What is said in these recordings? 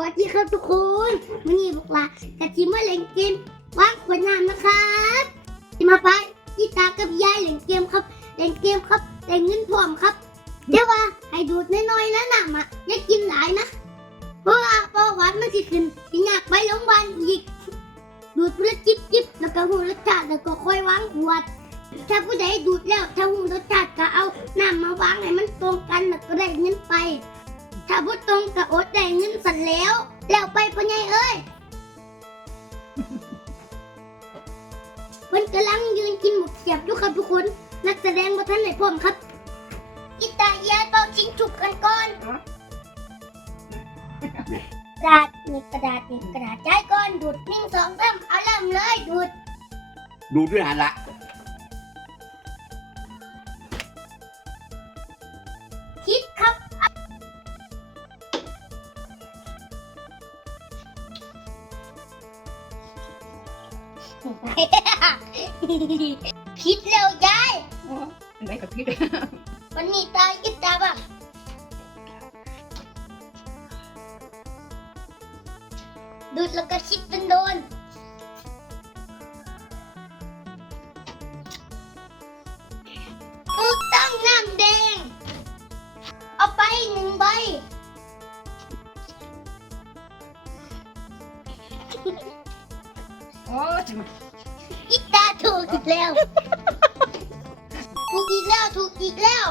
วัสดีครับทุกคนวันนี้บอกว่ากะจิมาเล่นเกมว่างขวดน้ำนะครับจิมาไปพี่ตากับยายเล่นเกมครับเล่นเกมครับเล่นเงินพร้อมครับเดี๋ยวว่าให้ดูดน้อยๆนะน้ำอะอย่ากินหลายนะเพราะว่าเบาหวานมันสิขึ้นสิอยากไปโรงพยาบาลอีกดูดเพื่อจิบจิบแล้วก็หูรสชาติแล้วก็ค่อยวางขวดถ้าผู้ใดดูดแล้วถ้าหูรสชาติก็เอาน้ำมาวางให้มันตรงกันแล้วก็ได้เงินไป ถ้าพูดตรงกับอดได้เงินสัน แล้ว แล้วไปพ่อใหญ่เอ้ยเพิ่นกำลังยืนกินหมกเสียบอยู่ครับทุกคน นักแสดงว่าท่านไหนพร้อมครับกิตาร์ยายเป่าชิงฉุกกันก่อนกระดาษนี่กระดาษนี่กระดาษย้ายก่อนดูดหนึ่งสองสามเอาเริ่มเลยดูด ดูด้วยหันละ คิดเร็วยายอันไหนกับพี่วันนี้ตายกินตาบ้างดูดแล้วก็คิดเป็นโดนถูกต้องน้ำแดง เอาไปหนึ่งใบ โอ้จิมอีตาถูกอีกแล้ว ถูกอีกแล้วถูกอีกแล้ว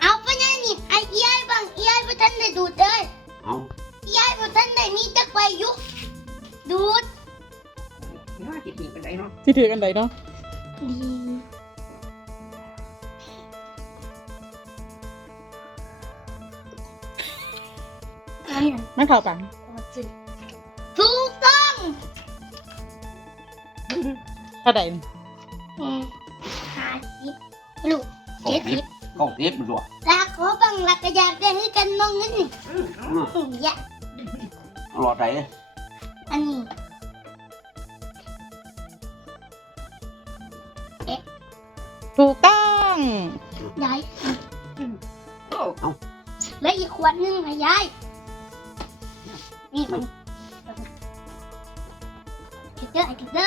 เอาไปไงนี่ไอ้เอี้ยบังเอี้ยไปทันได้ดูดเลยเอาเอี้ยไปทันได้มีจักไปยุกดูดน่าจิตดีเป็นไรเนาะที่ถือกันไดเนาะดีอันนี้มันเข้าปัง เท่าใดอืมหาสิบลูกเข้าเจ็ดทิสิพบเข้าทิพมันด้วยลาขอบังหลักกระยากได้ให้กันน้องนิดนี่อืมอืมยะเอาหลอดไหนอันนี้ถูกต้องยายโอ้แล้วอีกขวดหนึงนะยายนี่มันทิกเกอร์ไอ้ทิกเกอ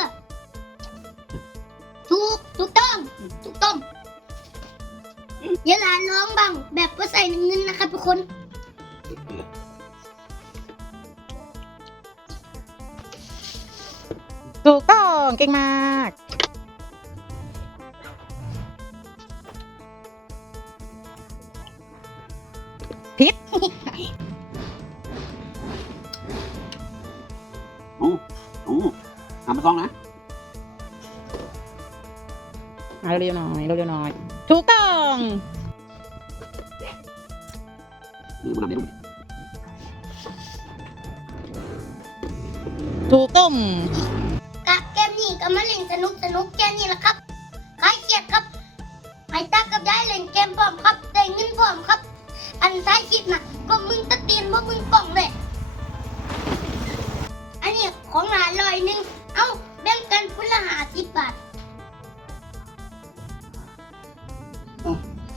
ถูกต้องเดี๋ยวหลานร้องบ้าง แบบว่าใส่เงินนะครับทุกคนถูกต้องเก่งมากพิษอู้อู้ทำมาต้องนะ อะเร็วๆหน่อยเร็วๆหน่อย ถูกต้องถูกต้อง กับเกมนี้ก็มาเล่นสนุกสนุกแค่นี้แหละครับ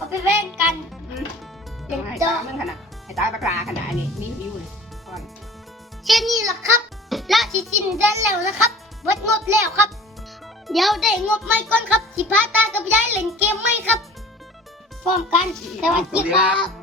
เอาไปแบ่งกันเล่นให้ต่อตามันขนาดให้ตาปากลาขนาดนี้มีวิวเลยก่อนแค่นี้แหละครับแล้วสิสิ้นเดือนแล้วนะครับวัดงบแล้วครับ เดี๋ยวได้งบไม่ก่อนครับ สิพาตากับยายเล่นเกมไหมครับพร้อมกันสวัสดีครับ